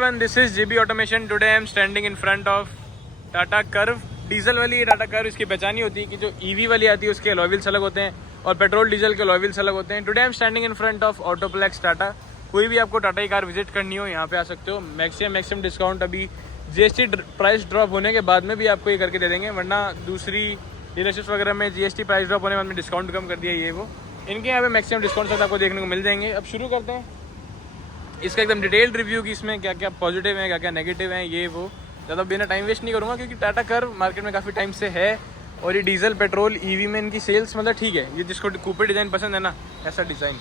everyone, this is JB Automation. Today I am standing in front of Tata Curve. Diesel वाली ये Tata curve इसकी पहचानी होती है कि जो ईवी वाली आती है उसके अलॉय व्हील्स अलग होते हैं और पेट्रोल डीजल के अलॉय व्हील्स अलग होते हैं. Today I am standing in front of Autoplex Tata. कोई भी आपको टाटा की कार विजिट करनी हो यहाँ पे आ सकते हो. मैक्सिमम डिस्काउंट अभी जीएसटी प्राइस ड्रॉप होने के बाद में भी आपको ये करके दे देंगे, वरना दूसरी डीलरशिप्स वगैरह में जीएसटी प्राइस ड्रॉप होने के बाद में डिस्काउंट कम कर दिया ये वो. इनके यहाँ पे मैक्सिमम डिस्काउंट तक आपको देखने को मिल जाएंगे. अब शुरू करते हैं इसका एकदम डिटेल्ड रिव्यू की इसमें क्या क्या पॉजिटिव है क्या क्या नेगेटिव है ये वो. ज़्यादा बिना टाइम वेस्ट नहीं करूँगा क्योंकि टाटा कर्व मार्केट में काफ़ी टाइम से है और ये डीजल पेट्रोल ईवी में इनकी सेल्स मतलब ठीक है. ये जिसको कूपे डिज़ाइन पसंद है ना, ऐसा डिज़ाइन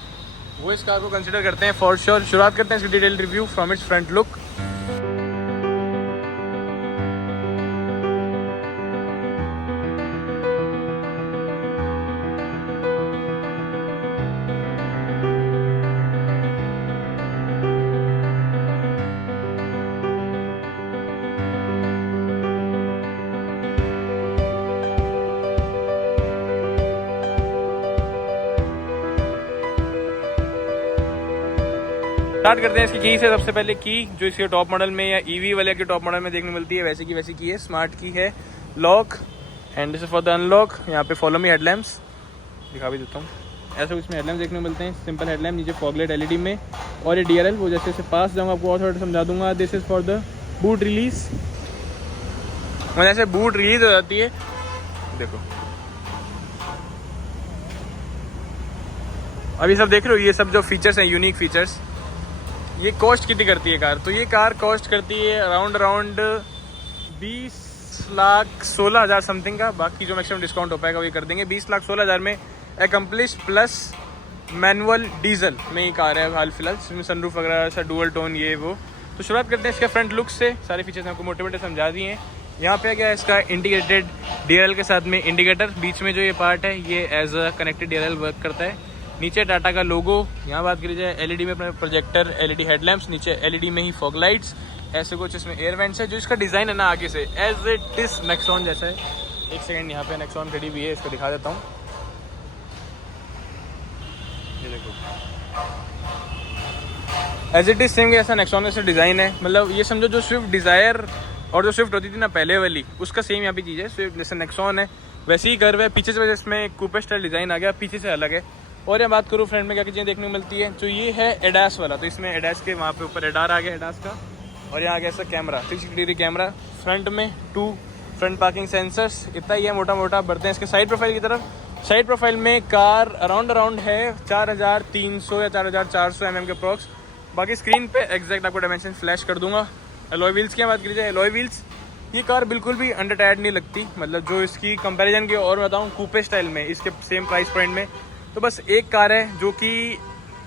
वो इस कार को कंसिडर करते हैं फॉर श्योर. शुरुआत करते हैं इसकी detailed review from its front look. Start करते हैं इसकी की से. सबसे पहले की जो इसके टॉप मॉडल में या ईवी वाले के टॉप मॉडल में देखने मिलती है वैसी की है. स्मार्ट की है, lock and this is for the unlock. यहाँ पे फॉलो मी हेडलैम्प्स दिखा भी देता हूँ. ऐसे इसमें हेडलैम्प देखने को मिलते हैं. सिंपल हेडलैम्प, नीचे फॉगलाइट एलईडी में और ये डीआरएल. वो जैसे से पास जाऊँगा आपको और थोड़ा समझा दूंगा. This is for the boot release. जैसे बूट रिलीज हो जाती है देखो, अभी सब देख रहे हो ये सब जो फीचर्स हैं यूनिक फीचर्स. ये कॉस्ट कितनी करती है कार, तो ये कार कॉस्ट करती है अराउंड 20,16,000 समथिंग का. बाकी जो मैक्सिमम डिस्काउंट हो पाएगा वो ये कर देंगे. 20,16,000 में एकम्प्लिश प्लस मैनुअल डीजल में ये कार है हाल फिलहाल, जिसमें सनरूफ वगैरह सा डुअल टोन ये वो. तो शुरुआत करते हैं इसके फ्रंट लुक से. सारे फीचर्स आपको मोटे मोटे समझा दिए हैं. यहाँ पे क्या है इसका इंटीग्रेटेड डीआरएल के साथ में इंडिकेटर. बीच में जो ये पार्ट है ये as a connected DRL work करता है. नीचे टाटा का लोगो. यहाँ बात करी जाए एलईडी में प्रोजेक्टर, एलईडी हेडलैम्प्स, नीचे एलईडी में ही फॉग लाइट्स. ऐसे कुछ इसमें एयर वेंट्स है. जो इसका डिज़ाइन है ना आगे से एज इट इज नेक्सॉन जैसा है. एक सेकंड, यहाँ पे नेक्सॉन खड़ी हुई है, इसको दिखा देता हूँ. ये देखो एज इट इज सेम ऐसा नेक्सॉन जैसा डिज़ाइन है. मतलब ये समझो जो स्विफ्ट डिज़ायर और जो स्विफ्ट होती थी ना पहले वाली, उसका सेम यहाँ पे चीज़ है. स्विफ्ट जैसे नेक्सॉन है वैसे ही कर्व है. पीछे से वजह इसमें कूपे स्टाइल डिज़ाइन आ गया, पीछे से अलग है. और यहाँ बात करूँ फ्रंट में क्या क्या चीज़ें देखने को मिलती है, तो ये है एडास वाला. तो इसमें एडास के वहाँ पे ऊपर एडार आ गया एडास का. और यहाँ आ गया ऐसा कैमरा, 360 डिग्री कैमरा. फ्रंट में 2 फ्रंट पार्किंग सेंसर्स. इतना ही है मोटा मोटा. बढ़ते हैं इसके साइड प्रोफाइल की तरफ. साइड प्रोफाइल में कार अराउंड है 4,300 या 4,400 mm के अप्रॉक्स. बाकी स्क्रीन पे एग्जैक्ट आपको डायमेंशन फ्लैश कर दूंगा. अलॉय व्हील्स की बात करी जाए, अलॉय व्हील्स ये कार बिल्कुल भी अंडर टायर्ड नहीं लगती. मतलब जो इसकी कंपैरिजन की और बताऊँ कूपे स्टाइल में इसके सेम प्राइस पॉइंट में, तो बस एक कार है जो कि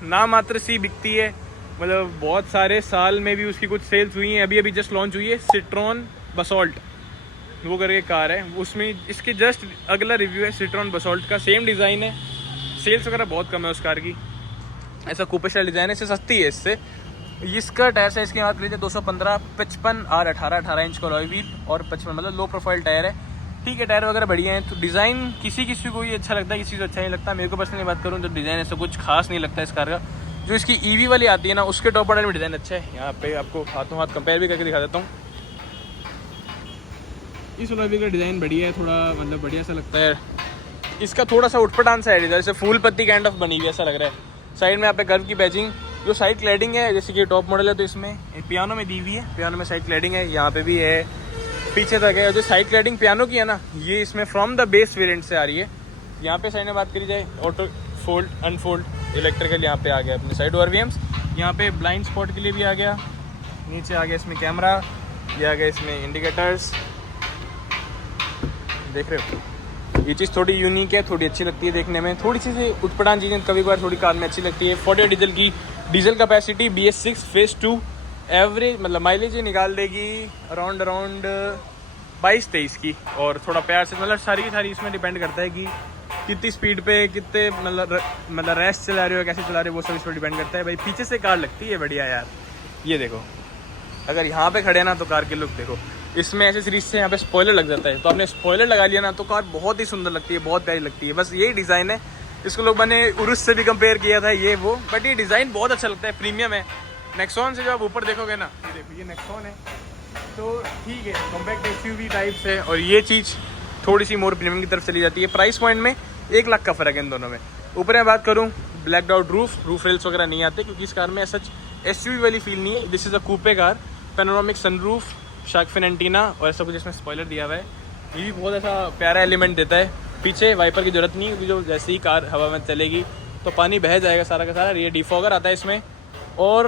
नामात्र सी बिकती है. मतलब बहुत सारे साल में भी उसकी कुछ सेल्स हुई हैं. अभी जस्ट लॉन्च हुई है सिट्रॉन बसॉल्ट, वो करके कार है. उसमें इसके जस्ट अगला रिव्यू है सिट्रॉन बसॉल्ट का. सेम डिज़ाइन है, सेल्स वगैरह बहुत कम है उस कार की. ऐसा कूपे स्टाइल डिज़ाइन है, इससे सस्ती है इससे. इसका टायर साइज़ की बात करिए 215 55 18 इंच का अलॉय व्हील और 55 मतलब लो प्रोफाइल टायर है. ठीक है, टायर वगैरह बढ़िया है. तो डिज़ाइन किसी को ये अच्छा लगता है, किसी को अच्छा नहीं लगता. मेरे को पर्सनली बात करूँ तो डिज़ाइन ऐसा कुछ खास नहीं लगता इस कार का. जो इसकी ईवी वाली आती है ना उसके टॉप मॉडल में डिज़ाइन अच्छा है. यहाँ पे आपको हाथों हाथ कंपेयर भी करके दिखा देता हूँ. इस अलॉय व्हील का डिज़ाइन बढ़िया है, थोड़ा मतलब बढ़िया सा लगता है. इसका थोड़ा सा उठपटान सा है, जैसे फूल पत्ती काइंड ऑफ बनी हुई ऐसा लग रहा है. साइड में यहाँ पे कर्व की बैजिंग. जो साइड क्लैडिंग है जैसे कि टॉप मॉडल है तो इसमें पियानो में दी हुई है. पियानो में साइड क्लैडिंग है, यहाँ पे भी है, पीछे तक है. जो साइड क्लैडिंग पियानो की है ना ये इसमें फ्रॉम द बेस वेरिएंट से आ रही है. यहाँ पे साइड में बात करी जाए ऑटो फोल्ड अनफोल्ड इलेक्ट्रिकल यहाँ पे आ गया अपने साइड ओआरवीएम्स. यहाँ पे ब्लाइंड स्पॉट के लिए भी आ गया. नीचे आ गया इसमें कैमरा, ये आ गया इसमें इंडिकेटर्स. देख रहे हो ये चीज़ थोड़ी यूनिक है, थोड़ी अच्छी लगती है देखने में. थोड़ी सी उठपटान चीज़ें कभी कभार थोड़ी कार में अच्छी लगती है. 40 डीजल की diesel capacity BS6 phase 2 average मतलब माइलेज ही निकाल देगी अराउंड 22-23 की. और थोड़ा प्यार से मतलब सारी इसमें डिपेंड करता है कि कितनी स्पीड पे कितने मतलब रेस्ट चला रहे हो, कैसे चला रहे हो, वो सब इस पर डिपेंड करता है. भाई पीछे से कार लगती है बढ़िया यार. ये देखो अगर यहाँ पे खड़े ना तो कार की लुक देखो. इसमें ऐसे सीरीज से यहाँ पे स्पॉइलर लग जाता है, तो आपने स्पॉइलर लगा लिया ना तो कार बहुत ही सुंदर लगती है, बहुत प्यारी लगती है. बस यही डिज़ाइन है. इसको लोगों ने उरुस से भी कंपेयर किया था ये वो, बट ये डिज़ाइन बहुत अच्छा लगता है, प्रीमियम है. नेक्सॉन से जब आप ऊपर देखोगे ना, ये देखो ये नेक्सॉन है तो ठीक है, कॉम्पैक्ट एसयूवी टाइप से, और ये चीज़ थोड़ी सी मोर प्रीमियम की तरफ चली जाती है। प्राइस पॉइंट में 1 लाख का फ़र्क है इन दोनों में। ऊपर मैं बात करूँ, ब्लैक आउट रूफ रेल्स वगैरह नहीं आते क्योंकि इस कार में सच एसयूवी वाली फील नहीं है। This is a coupe car, panoramic sunroof, shark fin antenna और ऐसा कुछ इसमें स्पॉइलर दिया हुआ है। ये भी बहुत ऐसा प्यारा एलिमेंट देता है। पीछे वाइपर की ज़रूरत नहीं क्योंकि जो जैसे ही कार हवा में चलेगी तो पानी बह जाएगा सारा का सारा। ये डिफॉगर आता है इसमें, और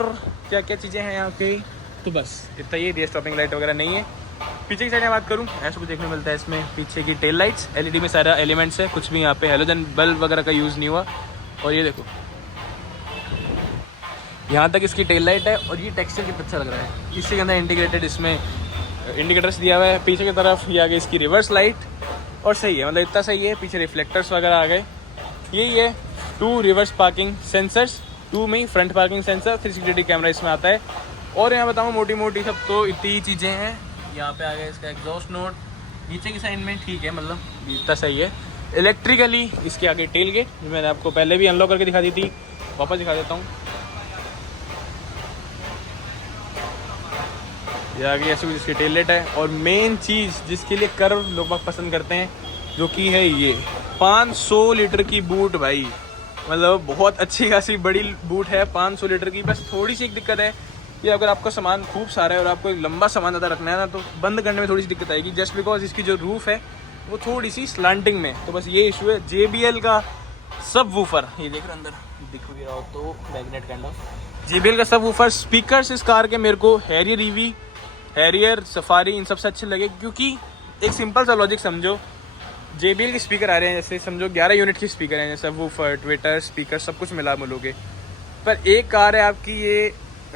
क्या क्या चीज़ें हैं यहाँ की, तो बस इतना ही। रियर स्टॉपिंग लाइट वगैरह नहीं है। पीछे की साइड में बात करूँ, ऐसा कुछ देखने मिलता है इसमें। पीछे की टेल लाइट्स एलईडी में सारा एलिमेंट्स है, कुछ भी यहाँ पे हेलोजन बल्ब वगैरह का यूज़ नहीं हुआ। और ये देखो यहाँ तक इसकी टेल लाइट है, और ये टेक्सचर कितना अच्छा लग रहा है। इसी के अंदर इंटीग्रेटेड इसमें इंडिकेटर्स दिया हुआ है। पीछे की तरफ ये आ गई इसकी रिवर्स लाइट, और सही है, मतलब इतना सही है। पीछे रिफ्लेक्टर्स वगैरह आ गए। यही है 2 रिवर्स पार्किंग सेंसर्स, 2 में फ्रंट पार्किंग सेंसर, 360 कैमरा इसमें आता है। और यहाँ बताऊँ मोटी मोटी सब तो इतनी ही चीज़ें हैं। यहाँ पे आ गया इसका एग्जॉस्ट नोट, नीचे की साइड में ठीक है, मतलब इतना सही है। इलेक्ट्रिकली इसके आगे टेल गेट, मैंने आपको पहले भी अनलॉक करके दिखा दी थी, वापस दिखा देता हूँ। ये आगे ऐसे कुछ इसकी टेल लाइट है। और मेन चीज़ जिसके लिए कर्व लोग बहुत पसंद करते हैं, जो कि है ये 500 लीटर की बूट भाई, मतलब बहुत अच्छी खासी बड़ी बूट है 500 लीटर की। बस थोड़ी सी एक दिक्कत है कि अगर आपका सामान खूब सारा है और आपको एक लंबा सामान ज़्यादा रखना है ना, तो बंद करने में थोड़ी सी दिक्कत आएगी, जस्ट बिकॉज इसकी जो रूफ है वो थोड़ी सी स्लांटिंग में, तो बस ये इशू है। JBL का सब वूफर, ये देख रहे अंदर दिख भी रहा हो तो मैग्नेट काइंड ऑफ, JBL का सब वूफर। स्पीकर्स इस कार के मेरे को हैरियर ईवी, हैरियर सफारी इन सबसे अच्छे लगे, क्योंकि एक सिंपल सा लॉजिक समझो, JBL के स्पीकर आ रहे हैं, जैसे समझो 11 यूनिट के स्पीकर हैं, जैसे वूफर, ट्विटर, स्पीकर सब कुछ मिला मिलोगे। पर एक कार है आपकी ये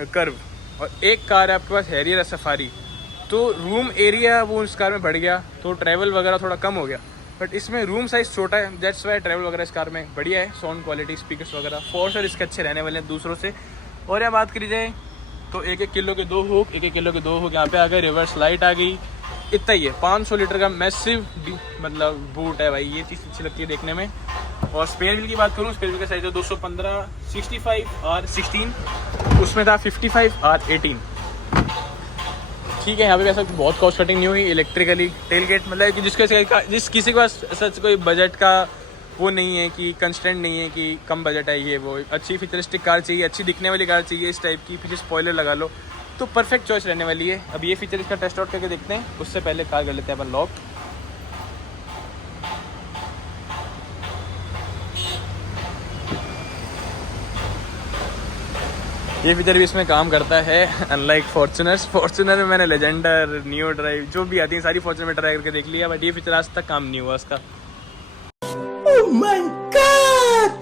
कर्व, और एक कार है आपके पास हैरियर सफारी, तो रूम एरिया वो उस कार में बढ़ गया, तो ट्रैवल वगैरह थोड़ा कम हो गया। बट इसमें रूम साइज़ छोटा है, दैट्स वाई ट्रैवल वगैरह इस कार में बढ़िया है। साउंड क्वालिटी, स्पीकर्स वगैरह फॉर श्योर इसके अच्छे रहने वाले हैं दूसरों से। और यहाँ बात करी जाए तो 1-1 किलो के 2 हुक, 1-1 किलो के 2 हुक यहाँ पे आ गए, रिवर्स लाइट आ गई, इतना ही है। 500 लीटर का मैसिव मतलब बूट है भाई, ये चीज़ अच्छी लगती है देखने में। और स्पेयर व्हील की बात करूँ, स्पेयर व्हील का साइज है 215 65R16, उसमें था 55R18। ठीक है, यहाँ पे ऐसा बहुत कॉस्ट कटिंग नहीं हुई। इलेक्ट्रिकली टेल गेट, मतलब कि जिस किसी के पास सच कोई बजट का वो नहीं है, कि कंस्टेंट नहीं है कि कम बजट है, ये वो अच्छी फ्यूचरिस्टिक कार चाहिए, अच्छी दिखने वाली कार चाहिए इस टाइप की, फिर स्पॉइलर लगा लो, तो परफेक्ट चॉइस रहने वाली है। अब ये फीचर इसका टेस्ट आउट करके देखते हैं, उससे पहले कार कर लेते हैं अपन लॉक। ये फीचर भी इसमें काम करता है, अनलाइक फॉर्च्यूनर में मैंने लेजेंडर, नियो ड्राइव जो भी आती है सारी फॉर्च्यूनर में ट्राई करके देख लिया, बट ये फीचर आज तक काम नहीं हुआ इसका। Oh my God!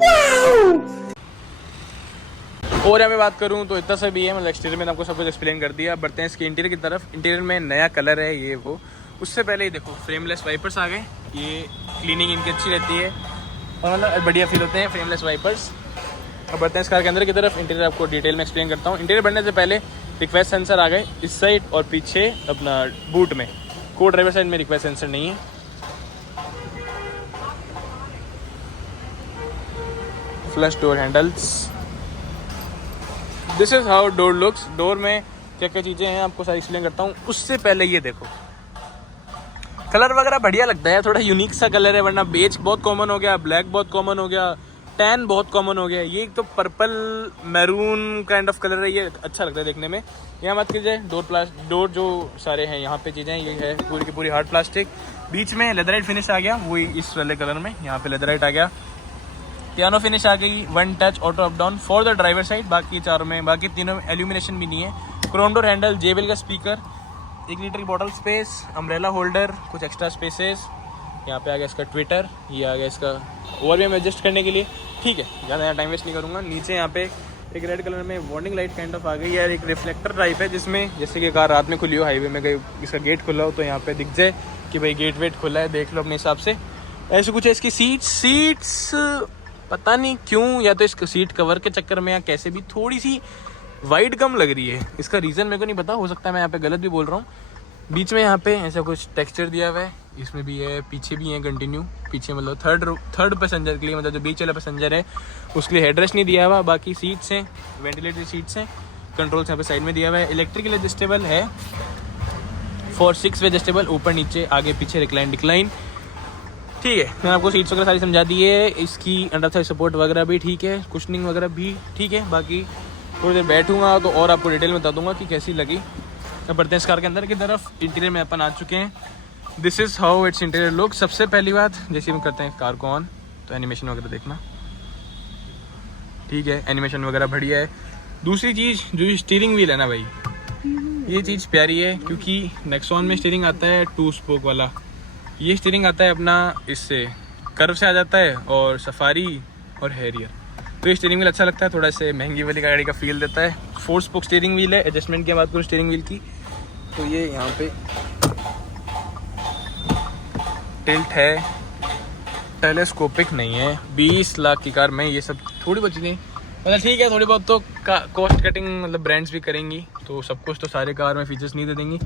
Wow! और यहाँ मैं बात करूँ तो इतना सा भी है, मतलब एक्सटीरियर में आपको सब कुछ एक्सप्लेन कर दिया। बढ़ते हैं इसके इंटीरियर की तरफ। इंटीरियर में नया कलर है ये वो, उससे पहले ही देखो फ्रेमलेस वाइपर्स आ गए, ये क्लीनिंग इनकी अच्छी रहती है और मतलब बढ़िया फील होते हैं फ्रेमलेस वाइपर्स। अब बढ़ते हैं इस कार के अंदर की तरफ। इंटीरियर आपको डिटेल में एक्सप्लेन करता हूँ। इंटीरियर बढ़ने से पहले रिक्वेस्ट सेंसर आ गए इस साइड और पीछे अपना बूट में, को ड्राइवर साइड में रिक्वेस्ट सेंसर नहीं है। Flush door handles, this is how door looks. Door में क्या क्या चीज़ें हैं आपको सारी एक्सप्लेन करता हूँ। उससे पहले ये देखो कलर वगैरह बढ़िया लगता है, थोड़ा यूनिक सा कलर है, वरना बेज बहुत कॉमन हो गया, ब्लैक बहुत कॉमन हो गया, टैन बहुत कॉमन हो गया। ये एक तो purple maroon kind of colour है, ये अच्छा लगता है देखने में। यहाँ बात की जाए डोर जो सारे हैं यहाँ पे चीज़ें, ये है पूरी की पूरी हार्ड प्लास्टिक, बीच में लेदराइट फिनिश आ गया वही इस वाले कलर में, यहाँ पे लेदराइट आ गया। पियानो फिनिश आ गई, 1 touch auto up down for the driver side, बाकी चारों में, बाकी तीनों में एल्यूमिनेशन भी नहीं है। क्रोम डोर हैंडल, JBL का स्पीकर, 1 लीटर की बॉटल स्पेस, अम्ब्रेला होल्डर, कुछ एक्स्ट्रा स्पेसेस। यहाँ पे आ गया इसका ट्विटर, ये आ गया इसका ओवरव्यू में एडजस्ट करने के लिए। ठीक है, ज़्यादा टाइम वेस्ट नहीं करूँगा। नीचे यहाँ पे एक रेड कलर में वार्निंग लाइट काइंड ऑफ आ गई यार, एक रिफ्लेक्टर टाइप है जिसमें जैसे कि कार रात में खुली हो, हाईवे में कहीं इसका गेट खुला हो तो यहाँ पे दिख जाए कि भाई गेट वेट खुला है, देख लो अपने हिसाब से। ऐसे कुछ है। इसकी सीट्स पता नहीं क्यों, या तो इसका सीट कवर के चक्कर में या कैसे भी थोड़ी सी वाइड कम लग रही है, इसका रीज़न मेरे को नहीं पता, हो सकता है मैं यहाँ पे गलत भी बोल रहा हूँ। बीच में यहाँ पे ऐसा कुछ टेक्सचर दिया हुआ है, इसमें भी है, पीछे भी है कंटिन्यू, पीछे मतलब थर्ड पैसेंजर के लिए, मतलब जो बीच वाला पैसेंजर है उसके लिए हेडरेस्ट नहीं दिया हुआ। बाकी सीट्स हैं, वेंटिलेटेड सीट्स हैं, कंट्रोल्स यहाँ पे साइड में दिया हुआ है। इलेक्ट्रिकल एडजस्टेबल है, 4-6 वे एडजस्टेबल, ऊपर नीचे आगे पीछे रिक्लाइन डिक्लाइन। ठीक है, मैंने आपको सीट्स वगैरह सारी समझा दी है। इसकी अंडर थाई सपोर्ट वगैरह भी ठीक है, कुशनिंग वगैरह भी ठीक है। बाकी थोड़ी देर बैठूंगा तो और आपको डिटेल में बता दूंगा कि कैसी लगी। अब बढ़ते हैं इस कार के अंदर की तरफ। इंटीरियर में अपन आ चुके हैं। This is how it's interior look. सबसे पहली बात, जैसे हम करते हैं कार को ऑन तो एनिमेशन वगैरह देखना, ठीक है, एनिमेशन वगैरह बढ़िया है। दूसरी चीज़, जो स्टीयरिंग व्हील है ना भाई, ये चीज़ प्यारी है, क्योंकि नेक्सॉन में स्टीयरिंग आता है 2 स्पोक वाला, ये स्टीयरिंग आता है अपना इससे कर्व से आ जाता है, और सफारी और हैरियर। तो ये स्टीयरिंग व्हील अच्छा लगता है, थोड़ा से महंगी वाली गाड़ी का फील देता है। 4 स्पोक स्टीयरिंग व्हील है। एडजस्टमेंट की बात करूँ स्टीयरिंग व्हील की, तो ये यहाँ पे टिल्ट है, टेलीस्कोपिक नहीं है। 20 लाख की कार में ये सब थोड़ी बहुत चीज़ें, मतलब ठीक है, थोड़ी बहुत तो कॉस्ट कटिंग मतलब ब्रांड्स भी करेंगी, तो सब कुछ तो सारे कार में फीचर्स नहीं दे देंगी।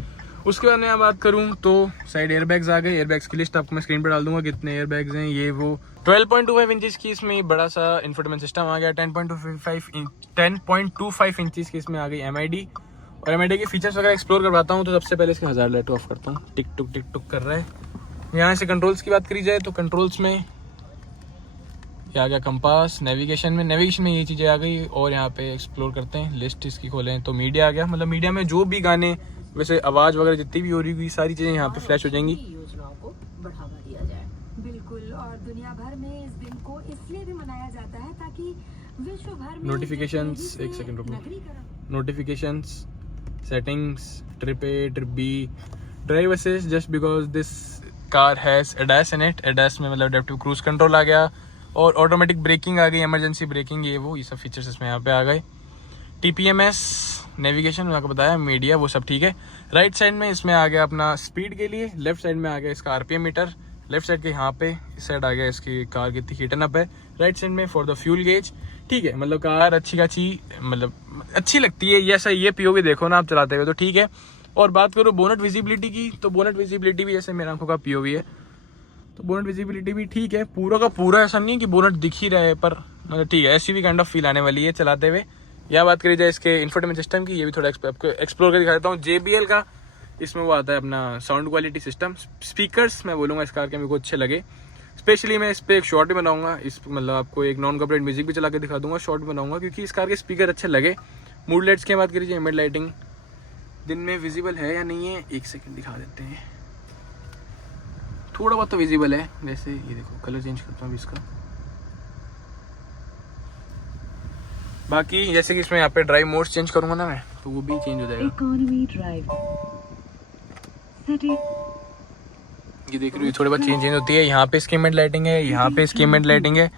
उसके बाद मैं बात करूं तो साइड एयरबैग्स आ गए। एयरबैग्स की लिस्ट आपको मैं स्क्रीन पर डाल दूंगा, कितने एयरबैग्स हैं ये वो। 12.25 इंचज़ की इसमें बड़ा सा इंफोटेनमेंट सिस्टम आ गया। 10.25 इंचज़ की इसमें आ गई MID। और MID के फीचर्स वगैरह एक्सप्लोर करवाता हूँ। तो सबसे पहले इसके हज़ार लाइट ऑफ करता हूँ, टिक टुक कर रहा है। यहाँ से कंट्रोल्स की बात करी जाए तो कंट्रोल्स में ये आ गया कंपास। नेविगेशन में ये चीज़ें आ गई। और यहाँ पे एक्सप्लोर करते हैं, लिस्ट इसकी खोलें तो मीडिया आ गया। मतलब मीडिया में जो भी गाने, वैसे आवाज़ वगैरह जितनी भी हो रही हुई सारी चीज़ें यहाँ पे फ्लैश हो जाएंगी। योजनाओं को बढ़ावा दिया जाए। बिल्कुल, और दुनिया भर में इस दिन को इसलिए भी मनाया जाता है ताकि विश्व भर में नोटिफिकेशंस, एक सेकंड रुको, notifications, settings, trip A, trip B, drive assist, just because this car has ADAS in it. ADAS में मतलब एडेप्टिव क्रूज कंट्रोल आ गया, और ऑटोमेटिक ब्रेकिंग आ गई, इमरजेंसी ब्रेकिंग, ये सब फीचर्स इसमें यहाँ पे आ गए। TPMS, नेविगेशन मैंने आपको बताया, मीडिया, वो सब ठीक है। राइट साइड में इसमें आ गया अपना स्पीड के लिए। लेफ्ट साइड में आ गया इसका RPM मीटर। लेफ्ट साइड के यहाँ पे इस साइड आ गया इसकी कार कितनी हीटन अप है। राइट साइड में फॉर द फ्यूल गेज। ठीक है, मतलब कार अच्छी मतलब अच्छी लगती है। ये ये POV देखो ना आप चलाते हुए तो ठीक है। और बात करो बोनट विजिबिलिटी की, तो बोनट विजिबिलिटी भी जैसे मेरे आंखों का POV है, तो बोनट विजिबिलिटी भी ठीक है। पूरा का पूरा ऐसा नहीं कि बोनट दिख ही रहा है, पर मतलब ठीक है, ऐसी भी काइंड ऑफ फील आने वाली है चलाते हुए। या बात करी जाए इसके इंफोटेनमेंट सिस्टम की, ये भी थोड़ा आपको एक्सप्लोर कर दिखा देता हूँ। JBL का इसमें वो आता है अपना साउंड क्वालिटी सिस्टम। स्पीकर्स मैं बोलूँगा इस कार के मेरे को अच्छे लगे। स्पेशली मैं इस पर एक शॉर्ट भी बनाऊंगा, इस मतलब आपको एक नॉन कॉपीराइट म्यूजिक भी चला के दिखा दूंगा, शॉर्ट बनाऊंगा, क्योंकि इस कार के स्पीकर अच्छे लगे। मूड लाइट्स की बात करी जाए, एम्बिएंट लाइटिंग दिन में विजिबल है या नहीं है, एक सेकेंड दिखा देते हैं। थोड़ा बहुत तो विजिबल है, जैसे ये देखो, कलर चेंज करता हूँ इसका। बाकी जैसे कि इसमें यहाँ पे ड्राइव मोड्स चेंज करूंगा ना मैं, तो वो भी चेंज हो जाएगा। इकोनॉमी ड्राइव, सिटी, ये देख रही हो, थोड़ी बहुत चेंज होती है। यहाँ पे इसकी एम्बिएंट लाइटिंग है, यहाँ पे इसकी एम्बिएंट लाइटिंग है,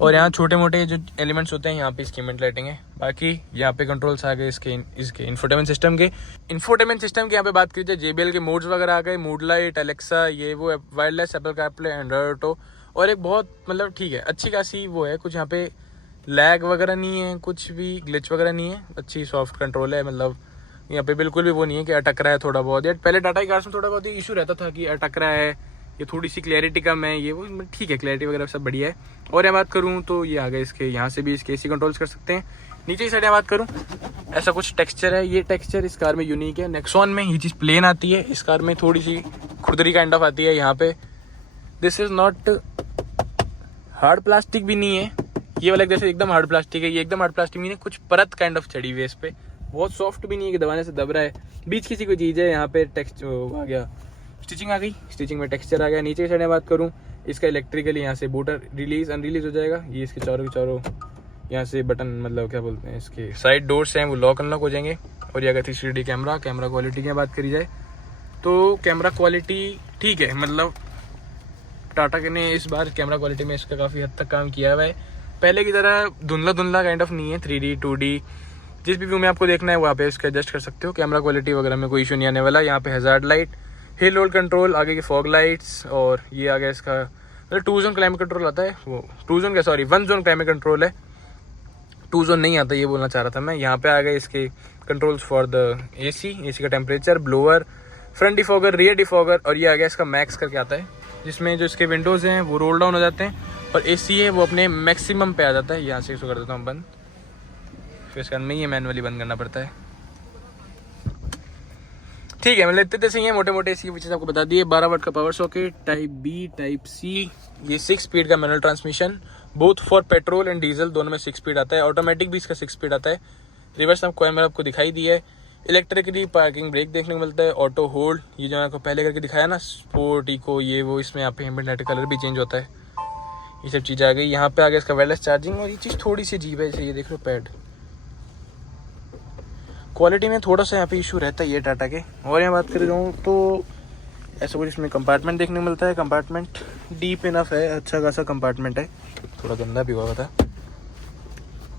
और यहाँ छोटे मोटे जो एलिमेंट्स होते हैं यहाँ पे इसकी एम्बिएंट लाइटिंग है। बाकी यहाँ पे कंट्रोल्स आ गए इसके इंफोटेनमेंट सिस्टम के। इंफोटेनमेंट सिस्टम की यहाँ पे बात की जाए, JBL के मोड्स वगैरह आ गए, मूड लाइट, एलेक्सा, ये वो, wireless, Apple CarPlay, Android auto. और एक बहुत मतलब ठीक है, अच्छी खासी वो है, कुछ यहाँ पे लैग वगैरह नहीं है, कुछ भी ग्लिच वगैरह नहीं है, अच्छी सॉफ्ट कंट्रोल है। मतलब यहाँ पे बिल्कुल भी वो नहीं है कि अटक रहा है थोड़ा बहुत। या पहले टाटा की कार्स में थोड़ा बहुत इशू रहता था कि अटक रहा है, ये थोड़ी सी क्लैरिटी कम है, ये वो, ठीक है, क्लैरिटी वगैरह सब बढ़िया है। और यहाँ बात करूँ तो ये आ गए इसके, यहाँ से भी इसके AC कंट्रोल्स कर सकते हैं। नीचे की साइड बात करूँ, ऐसा कुछ टेक्सचर है। ये टेक्सचर इस कार में यूनिक है। नेक्सॉन में ये चीज़ प्लेन आती है, इस कार में थोड़ी सी खुरदरी काइंड ऑफ आती है यहाँ पे। This is not hard plastic भी नहीं है, ये वाला जैसे एकदम हार्ड प्लास्टिक है, ये एकदम हार्ड प्लास्टिक नहीं है, कुछ परत काइंड ऑफ चढ़ी हुई है इस पे। बहुत सॉफ्ट भी नहीं है कि दबाने से दब रहा है, बीच किसी कोई चीज़ है। यहाँ पे टेक्स्ट आ गया, स्टिचिंग आ गई, स्टिचिंग में टेक्सचर आ गया। नीचे की साइड में बात करूँ, इसका इलेक्ट्रिकली यहाँ से बूटर रिलीज अनरिलीज हो जाएगा। ये इसके चारों के चारों यहाँ से बटन, मतलब क्या बोलते हैं, इसके साइड डोर्स हैं वो लॉक अनलॉक हो जाएंगे। और ये अगर 360 कैमरा क्वालिटी की बात करी जाए तो कैमरा क्वालिटी ठीक है। मतलब टाटा के ने इस बार कैमरा क्वालिटी में इसका काफ़ी हद तक काम किया हुआ है। पहले की तरह धुंधला काइंड ऑफ नहीं है, 3D 2D जिस भी व्यू में आपको देखना है वहाँ पे इसका एडजस्ट कर सकते हो। कैमरा क्वालिटी वगैरह में कोई इशू नहीं आने वाला। यहाँ पे hazard light, hill hold control, आगे के फॉग लाइट्स, और ये आ गया इसका मतलब 2 जोन क्लाइमेट कंट्रोल आता है। वो 2 जोन 1 जोन क्लाइमेट कंट्रोल है, 2 जोन नहीं आता, ये बोलना चाह रहा था मैं। यहाँ पे आ गए इसके कंट्रोल्स फॉर द AC का temperature, blower, front defogger, rear defogger, और ये आ गया इसका मैक्स करके आता है, जिसमें जो इसके विंडोज़ हैं वो रोल डाउन हो जाते हैं, और एसी है वो अपने मैक्सिमम पे आ जाता है। यहाँ से इसको कर देता हूँ बंद, फिर इसका में ये मैनुअली बंद करना पड़ता है। ठीक है, मतलब इतने सही है मोटे मोटे एसी की फीचर्स आपको बता दिए। 12 वाट का power socket, type B, type C, ये 6 स्पीड का manual transmission, both for petrol and diesel, दोनों में 6 स्पीड आता है। ऑटोमेटिक भी इसका 6 स्पीड आता है। रिवर्स आपको कैमरा आपको दिखाई दिया है। इलेक्ट्रिकली पार्किंग ब्रेक देखने को मिलता है। ऑटो होल्ड, ये जो आपको पहले करके दिखाया ना, स्पोर्ट, इको, ये वो, इसमें यहाँ पे हेडलाइट कलर भी चेंज होता है। ये सब चीज़ आ गई। यहाँ पे आ गया इसका वायरलेस चार्जिंग, और ये चीज़ थोड़ी सी अजीब है, जैसे ये देख लो पैड क्वालिटी में थोड़ा सा यहाँ पे इशू रहता है ये टाटा के। और यहाँ बात कर रहा हूँ तो ऐसा कुछ इसमें कंपार्टमेंट देखने को मिलता है। कंपार्टमेंट डीप इनफ है, अच्छा खासा कंपार्टमेंट है, थोड़ा गंदा भी हुआ था।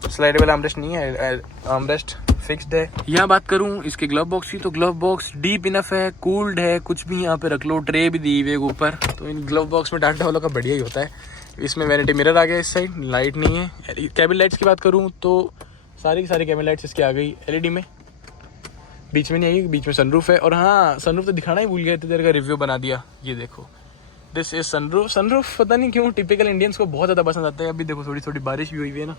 स्लाइडेबल आर्मरेस्ट नहीं है, आर्मरेस्ट फिक्स्ड है। यहाँ बात करूँ इसके ग्लव बॉक्स की, तो ग्लव बॉक्स डीप इनफ है, कूल्ड है, कुछ भी यहाँ पे रख लो, ट्रे भी दी हुई है ऊपर। तो इन ग्लव बॉक्स में टाटा वालों का बढ़िया ही होता है। इसमें वैनिटी मिरर आ गया, इस साइड लाइट नहीं है। कैबिन लाइट्स की बात करूँ तो सारी की सारी कैबिन लाइट्स इसकी आ गई एलईडी में, बीच में नहीं आई, बीच में सनरूफ है। और हाँ, सनरूफ तो दिखाना ही भूल गया, इतनी देर का रिव्यू बना दिया। ये देखो, दिस इज सनरूफ। सनरूफ पता नहीं क्यों टिपिकल इंडियंस को बहुत ज़्यादा पसंद आता है। अभी देखो थोड़ी थोड़ी बारिश भी हुई है ना,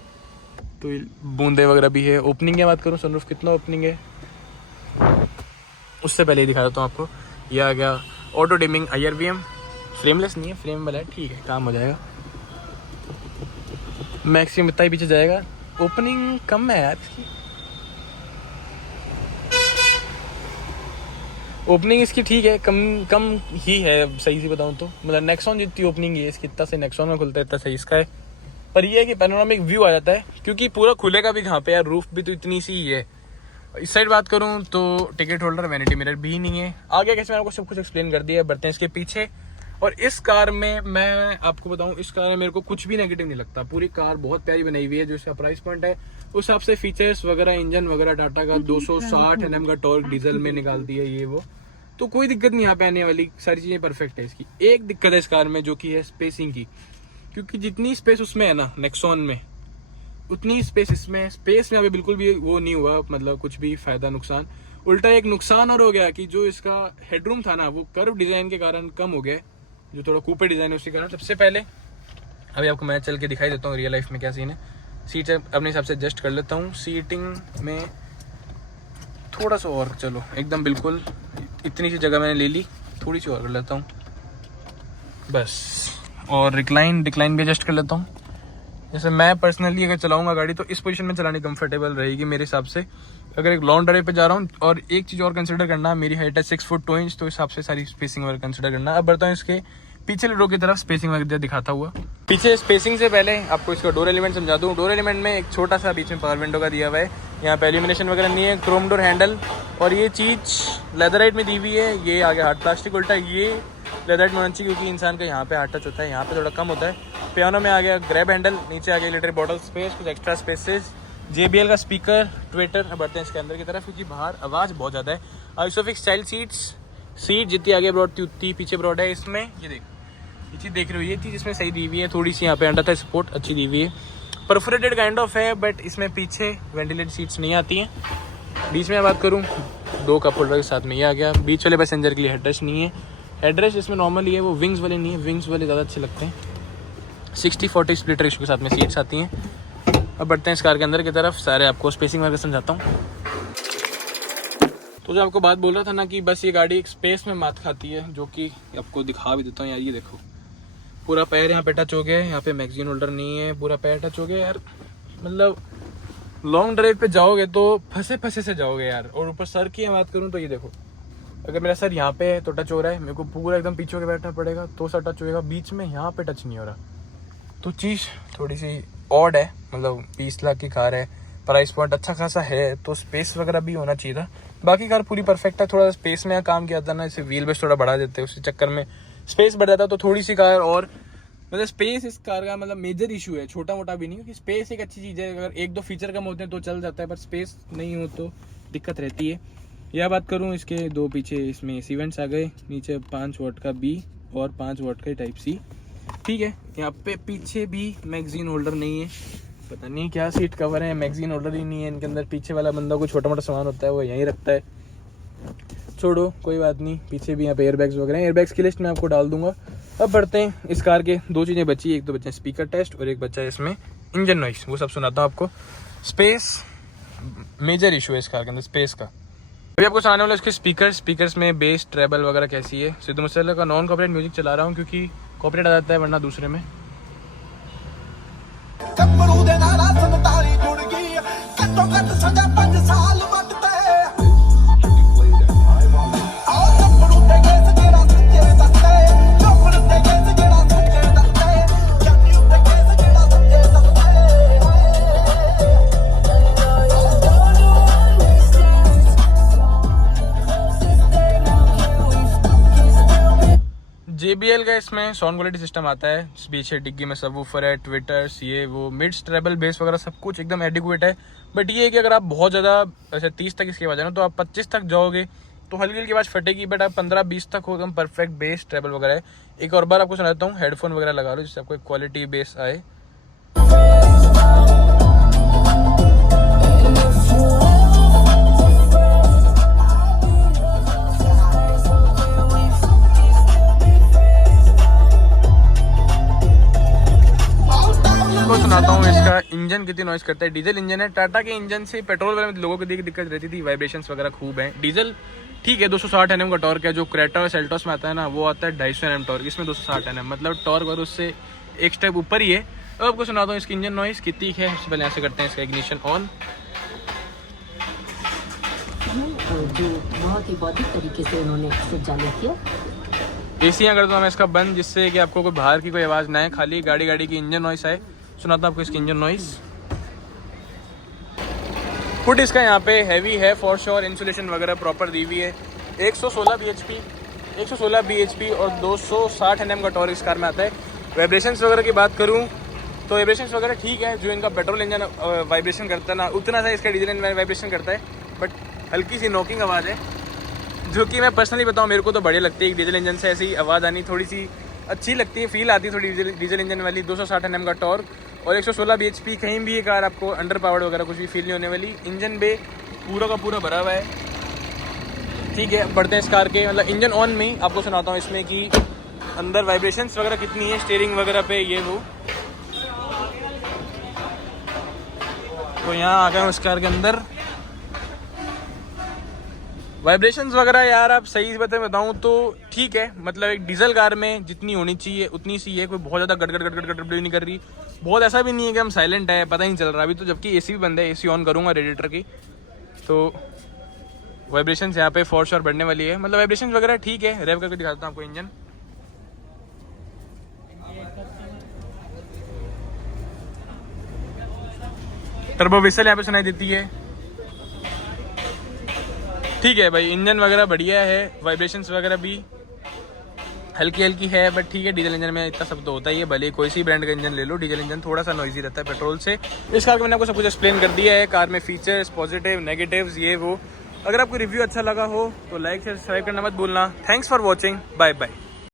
तो बूंदे वगैरह भी है। ओपनिंग की बात करूँ, सनरूफ कितना ओपनिंग है, उससे पहले ही दिखा देता हूँ आपको। ये आ गया ऑटो डिमिंग IRVM, फ्रेमलेस नहीं है, फ्रेम वाला है, ठीक है, काम हो जाएगा। मैक्सिमम इतना ही पीछे जाएगा। ओपनिंग कम है यार इसकी, ओपनिंग इसकी ठीक है, कम ही है सही से बताऊं तो। मतलब नेक्सॉन जितनी ओपनिंग है इसकी, इतना से नेक्सॉन में खुलता है, इतना सही इसका है। पर ये है कि पैनोरामिक व्यू आ जाता है, क्योंकि पूरा खुलेगा भी कहाँ पे यार, रूफ भी तो इतनी सी ही है। इस साइड बात करूं तो टिकट होल्डर, वैनिटी मिरर भी नहीं है। आगे कैसे मैंने आपको सब कुछ एक्सप्लेन कर दिया है। बढ़ते हैं इसके पीछे। और इस कार में मैं आपको बताऊं, इस कार में मेरे को कुछ भी नेगेटिव नहीं लगता। पूरी कार बहुत प्यारी बनाई हुई है। जो इसका प्राइस पॉइंट है उस हिसाब से फीचर्स वगैरह, इंजन वगैरह टाटा का 260 Nm का टॉर्क डीजल में निकालती है ये वो, तो कोई दिक्कत नहीं यहाँ पे आने वाली, सारी चीजें परफेक्ट है इसकी। एक दिक्कत है इस कार में, जो कि है स्पेसिंग की, क्योंकि जितनी स्पेस उसमें है ना नेक्सॉन में, उतनी स्पेस इसमें, स्पेस में अभी बिल्कुल भी वो नहीं हुआ, मतलब कुछ भी फायदा नुकसान। उल्टा एक नुकसान और हो गया कि जो इसका हेडरूम था ना, वो कर्व डिजाइन के कारण कम हो गया, जो थोड़ा कूपर डिजाइन है उसके कारण। सबसे पहले अभी आपको मैं चल के दिखाई देता हूँ रियल लाइफ में क्या सीन है। सीट अपने हिसाब से एडजस्ट कर लेता हूँ। सीटिंग में थोड़ा सा और, चलो एकदम बिल्कुल इतनी सी जगह मैंने ले ली, थोड़ी सी और कर लेता हूँ बस। और डिक्लाइन भी एडजस्ट कर लेता हूँ। जैसे मैं पर्सनली अगर चलाऊंगा गाड़ी तो इस पोजीशन में चलानी कंफर्टेबल रहेगी मेरे हिसाब से। अगर एक लॉन्ग ड्राइव पे जा रहा हूँ, और एक चीज़ और कंसिडर करना, मेरी हाइट है 6 फुट 2 इंच, तो इस हिसाब से सारी स्पेसिंग वगैरह कंसिडर करना। अब बढ़ता हूँ इसके पीछे रो की तरफ, स्पेसिंग वगैरह दिखाता हुआ। पीछे स्पेसिंग से पहले आपको इसका डोर एलिमेंट समझा दूँ। डोर एलिमेंट में एक छोटा सा बीच में पावर विंडो का दिया हुआ है। यहाँ पे एल्यूमिनेशन वगैरह नहीं है, क्रोम डोर हैंडल, और ये चीज़ लेदराइट में दी हुई है। ये आगे हार्ड प्लास्टिक, उल्टा ये लेदराइट में होना चाहिए, क्योंकि इंसान का यहाँ पे हार्ड टच होता है, यहाँ पे थोड़ा कम होता है। पियानो में आ गया ग्रैब हैंडल, नीचे आ गया लिटर बॉटल स्पेस, कुछ एक्स्ट्रा स्पेसेस, JBL का स्पीकर, ट्विटर। अब बढ़ते हैं इसके अंदर की तरफ, क्योंकि बाहर आवाज़ बहुत ज़्यादा है। आइसोफिक्स स्टाइल सीट जितनी आगे ब्रॉड थी उतनी पीछे ब्रॉड है इसमें। ये ये चीज़ देख रहे हो, ये चीज़ इसमें सही दी हुई है। थोड़ी सी यहाँ पे अंडर था सपोर्ट अच्छी दी हुई है। परफोरेटेड काइंड ऑफ है, बट इसमें पीछे वेंटिलेटेड सीट्स नहीं आती हैं। बीच में बात करूँ, 2 कप होल्डर के साथ में ये आ गया। बीच वाले पैसेंजर के लिए हेडरेस्ट नहीं है। हेडरेस्ट इसमें नॉर्मली है, वो विंग्स वाले नहीं है, विंग्स वाले ज़्यादा अच्छे लगते हैं। 60-40 स्प्लिट रेशियो के साथ में सीट्स आती हैं। अब बढ़ते हैं इस कार के अंदर की तरफ, सारे आपको स्पेसिंग वगैरह समझाता हूँ। तो जो आपको बात बोल रहा था ना कि बस ये गाड़ी एक स्पेस में मात खाती है, जो कि आपको दिखा भी देता हूँ यार। ये देखो, पूरा पैर यहाँ पे टच हो गया है, यहाँ पे मैगजीन होल्डर नहीं है, पूरा पैर टच हो गया यार। मतलब लॉन्ग ड्राइव पे जाओगे तो फंसे से जाओगे यार। और ऊपर सर की बात करूँ तो ये देखो, अगर मेरा सर यहाँ पे है तो टच हो रहा है, मेरे को पूरा एकदम पीछे होकर बैठना पड़ेगा तो सर टच होएगा, बीच में यहाँ पे टच नहीं हो रहा। तो चीज़ थोड़ी सी ऑड है। मतलब 20 लाख की कार है, प्राइस पॉइंट अच्छा खासा है, तो स्पेस वगैरह भी होना चाहिए था। बाकी कार पूरी परफेक्ट है। थोड़ा स्पेस में काम किया था ना, इसे व्हील बेस थोड़ा बढ़ा देते, उसी चक्कर में स्पेस बढ़ जाता तो थोड़ी सी कार और, मतलब स्पेस इस कार का मतलब मेजर इशू है, छोटा मोटा भी नहीं, क्योंकि स्पेस एक अच्छी चीज़ है। अगर 1-2 फीचर कम होते हैं तो चल जाता है, पर स्पेस नहीं हो तो दिक्कत रहती है। यह बात करूँ इसके 2 पीछे इसमें AC वेंट्स आ गए, नीचे 5 वाट का B और 5 वाट का टाइप C, ठीक है। यहाँ पे पीछे भी मैगजीन होल्डर नहीं है, पता नहीं क्या सीट कवर है, मैगजीन होल्डर ही नहीं है इनके अंदर। पीछे वाला बंदा को छोटा मोटा सामान होता है वो यहीं रखता है। छोड़ो कोई बात नहीं, पीछे भी यहाँ पे एयरबैग्स वगैरह हैं, एयरबैग्स की लिस्ट मैं आपको डाल दूंगा। अब बढ़ते हैं इस कार के, दो चीज़ें बची, एक तो बचा स्पीकर टेस्ट और एक बचा है इसमें इंजन नॉइस, वो सब सुनाता हूँ आपको। स्पेस मेजर इशू है इस कार के अंदर, स्पेस का। अभी आपको सुनाने वाला इसके स्पीकर्स में बेस ट्रेबल वगैरह कैसी है। सिद्धू मूसेवाला का नॉन कॉपीराइट म्यूजिक चला रहा हूँ क्योंकि कॉपीराइट आ जाता है वरना दूसरे में। JBL का इसमें साउंड क्वालिटी सिस्टम आता है, पीछे डिग्गी में सबवूफर है, ट्विटर्स, ये वो, मिड्स, ट्रेबल, बेस वगैरह सब कुछ एकदम एडिक्वेट है। बट ये है कि अगर आप बहुत ज़्यादा ऐसे 30 तक इसकी आवाज़ है ना, तो आप 25 तक जाओगे तो हल्की हल्की आवाज़ फटेगी, बट आप 15-20 तक हो एकदम परफेक्ट बेस ट्रेबल वगैरह है। एक और बार आपको सुनाता हूँ, हेडफोन वगैरह लगा लो जिससे आपको एक क्वालिटी बेस आए। सुनाता हूँ इसका इंजन कितनी नॉइस करता है। डीजल इंजन है, टाटा के इंजन से पेट्रोल वाले में लोगों को दिक्कत रहती थी, वाइब्रेशंस वगैरह खूब है। डीजल ठीक है, 260 Nm का टॉर्क है, जो क्रेटा और सेल्टोस में आता है ना वो आता है 250 Nm टॉर्क, इसमें 260 Nm, मतलब टॉर्क और उससे एक स्टेप ऊपर ही है। अब आपको सुनाता हूँ इसकी इंजन नॉइस कितनी है। सबसे पहले यहाँ से करते हैं इसका इग्निशन ऑन। जो बहुत ही बौद्धिक तरीके से उन्होंने संचालित किया। एसी कर दो मैं इसका बंद, जिससे कि आपको कोई बाहर की कोई आवाज़ ना आए, खाली गाड़ी की इंजन नॉइस आए। सुनाता हूँ आपको इसकी इंजन नॉइस। फुट इसका यहाँ पे हैवी है फॉर श्योर, इंसुलेशन वगैरह प्रॉपर दी हुई है। 116 bhp और 260 Nm का टॉर्क इस कार में आता है। वाइब्रेशंस वगैरह की बात करूँ तो वाइब्रेशंस वगैरह ठीक है, जो इनका पेट्रोल इंजन वाइब्रेशन करता है ना उतना सा इसका डीजल इंजन वाइब्रेशन करता है, बट हल्की सी नॉकिंग आवाज़ है, जो कि मैं पर्सनली बताऊँ मेरे को तो बढ़िया लगती है। डीजल इंजन से ऐसी आवाज़ आनी थोड़ी सी अच्छी लगती है, फील आती है थोड़ी डीजल इंजन वाली। 260 Nm का टॉर्क और 116 bhp, कहीं भी ये कार आपको अंडर पावर्ड वगैरह कुछ भी फील नहीं होने वाली। इंजन बे पूरा का पूरा भरा हुआ है, ठीक है। बढ़ते हैं इस कार के, मतलब इंजन ऑन में आपको सुनाता हूँ इसमें कि अंदर वाइब्रेशंस वगैरह कितनी है स्टीयरिंग वगैरह पे, ये वो। तो यहाँ आ गए उस कार के अंदर। वाइब्रेशंस वगैरह यार आप सही बताऊँ तो ठीक है, मतलब एक डीजल कार में जितनी होनी चाहिए उतनी सी है, कोई बहुत ज़्यादा गड़गड़ भी नहीं कर रही, बहुत ऐसा भी नहीं है कि हम साइलेंट है पता ही नहीं चल रहा अभी तो, जबकि एसी भी बंद है। एसी ऑन करूँगा रेडिएटर की तो वाइब्रेशंस यहाँ पे फॉर श्योर बढ़ने वाली है, मतलब वाइब्रेशंस वगैरह ठीक है। रेव करके दिखाता हूँ आपको इंजन। टर्बो व्हिसल यहाँ पे सुनाई देती है, ठीक है भाई। इंजन वगैरह बढ़िया है, वाइब्रेशंस वगैरह भी हल्की हल्की है, बट ठीक है। डीजल इंजन में इतना सब तो होता ही है, भले कोई सी ब्रांड का इंजन ले लो, डीजल इंजन थोड़ा सा नॉइजी रहता है पेट्रोल से। इस कार को मैंने आपको सब कुछ एक्सप्लेन कर दिया है, कार में फीचर्स, पॉजिटिव, नेगेटिव्स, ये वो। अगर आपको रिव्यू अच्छा लगा हो तो लाइक से सब्सक्राइब करना मत भूलना। Thanks for watching, bye bye.